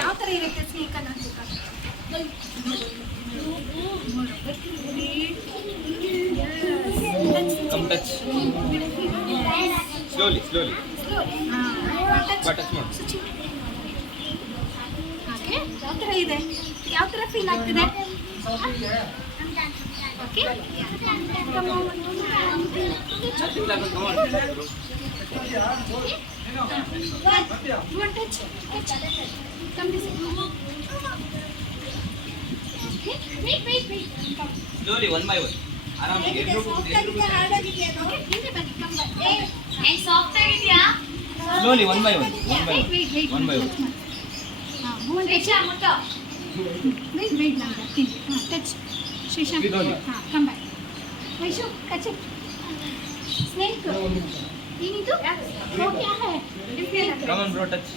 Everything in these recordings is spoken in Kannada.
ಯಾವ ತರ ಇರುತ್ತೆ ಸ್ನೇಕ್ ಅನ್ನ Come touch. Slowly. But touch more. ಯಾವ ತರ ಇದೆ ಯಾವ ತರ ಫೀಲ್ ಆಗ್ತಿದೆ okay Come on. You want touch? Come this way. Okay. Wait. Come. Slowly, one by one. ಆರಾಮಾಗಿ ಸಾಫ್ಟ್ ಆಗಿದೆ ಹಾರ್ಡ್ ಆಗಿದೆ ಓಕೆ ಹಿಂದೆ ಬನ್ನಿ ಕಮ್ ಬನ್ನಿ ಏ ಸಾಫ್ಟ್ ಆಗಿದೆಯಾ Slowly, one by one. Wait. One by one. Move touch ಮುಟ್ಟ ವೇಟ್ ನಾನು ಬರ್ತೀನಿ touch Sreesanth come back Vaishu touch snake ಏನಿದು वो क्या है Come on, bro, touch.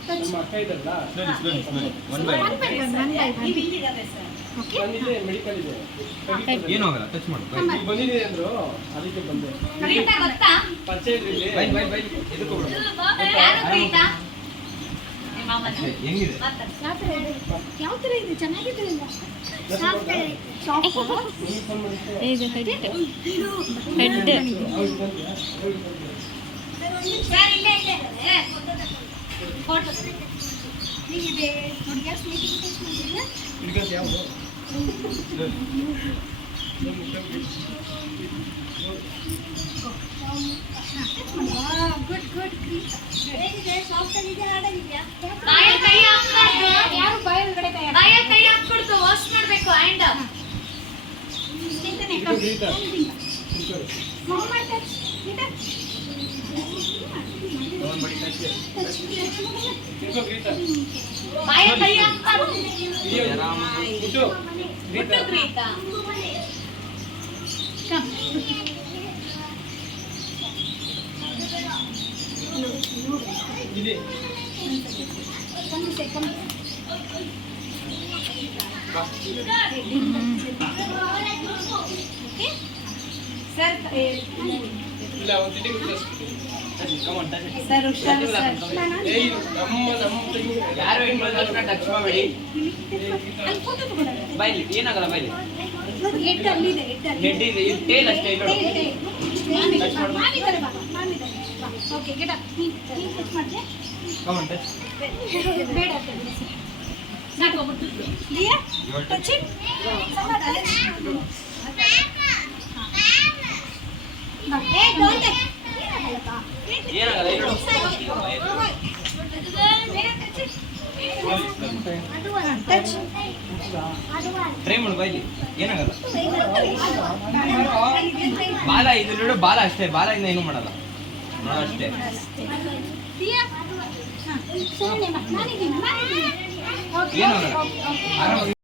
Touch Slowly. One by one. Okay medical ಇದೆ ಏನೂ ಆಗಲ್ಲ, ಟಚ್ ಮಾಡು. ಬಂದಿದೆ ಅಂದ್ರು ಅದಕ್ಕೆ ಬಂದೆ ಕರೆಕ್ಟ್ ಗೊತ್ತಾ ಪರಿಚಯ ಇದ್ರಲ್ಲಿ ಬೈ. ಎದಕ್ಕೆ ಹೋಗ್ಬಿಡು? ಯಾರು ಕರೀತಾ ಹೆಂಗಿದೆ? ಯಾವ ತರ ಇದೆ ಚೆನ್ನಾಗಿದೆ ಅಲ್ವಾ ಇದು ಹೆಡ್ ಫೋಟೋ ಹೀಗಿದೆ ನೋಡಿ ಗ್ಯಾಸ್ ಮೀಟಿಂಗ್ ಟೆಸ್ಟ್ ಮಾಡಿದ್ರೆ ಇದಕ್ಕೆ ಯಾವುದು ಗುಡ್ ಹೇಗಿದೆ ಸಾಫ್ಟ್ ಆಗಿದೆ ಹಾರ್ಡ್ ಆಗಿದೆಯಾ ಬಾಯಲ್ಲಿ ಕೈ ಹಾಕ್ಬಾರ್ದು. ಯಾರು ಬಾಯ ಒಳಗಡೆ ಕೈ ಬಾಯಲ್ಲಿ ಕೈ ಹಾಕ್ಬಿಡ್ತು ವಾಶ್ ಮಾಡ್ಬೇಕು ಹ್ಯಾಂಡ್ ನಿಂತನೆ ಇದು Geeta. Mohammad touch Come on, buddy, touch it. ಇದಕ್ಕೆ ಗೀತಾ ಬಾಯಲ್ಲಿ ಕೈ ಹಾಕ್ಬಾರ್ದು. ಆರಾಮಾಗಿ. ಬಿಟ್ಟು ಬಿಟ್ಟು ಗ್ರೀತಾ ಕಮ್ ಇಲ್ಲಿ ಕಮ್ ಸರ್ ಇಲ್ಲ ಒಂದು ತಿಂಡಿ Come on, touch it. Sir ಹುಷಾರು ಸರ್ ಏಯ್ ನಮ್ಮ ತಂಗಿ ಯಾರು ಹೆಣ್ಣು ಮಕ್ಕಳನ್ನ ಟಚ್ ಮಾಡಬೇಡಿ. ಅಲ್ಲಿ ಫೋಟೋ ತಗೊಳ್ಳೋಣ ಬೈಲಿ, ಏನಾಗಲ್ಲ ಬೈಲಿ. ನೋಡಿ ಹೆಡ್ ಅಲ್ಲಿದೆ ಹೆಡ್ ಅಲ್ಲಿ ಹೆಡ್ ಇದೆ, ಇದು ಟೇಲ್ ಅಷ್ಟೇ ನೋಡು. ಮಾಡಿದ್ದಾರೆ ಬಾಬಾ ಮಾಡಿದ್ದಾರೆ ಓಕೆ ಗೆಟ್ ಅಪ್ ನೀನು ಟಚ್ ಮಾಡಿದೆ Come on, touch. ಬೇಡ ಸಾಕು ಲಿಯಾ ಟಚ್ ಇಟ್ ಏ ಡೋಂಟ್ ಏನಾಗಲ್ಲ, ಇದು ನೋಡು. ಟಚ್ ಟ್ರೈ ಮಾಡು ಬೈಲಿ, ಏನಾಗಲ್ಲ. ಬಾಲ ಇದು ನೋಡು, ಬಾಲ ಅಷ್ಟೇ, ಬಾಲದಿಂದ ಏನೂ ಮಾಡಲ್ಲ ನೋಡು ಅಷ್ಟೇ. ಲಿಯಾ ಸುಮ್ಮನೆ ನಾನಿದ್ದೀನಿ ಓಕೆ ಏನಾಗಲ್ಲ, ಆರಾಮಾಗಿ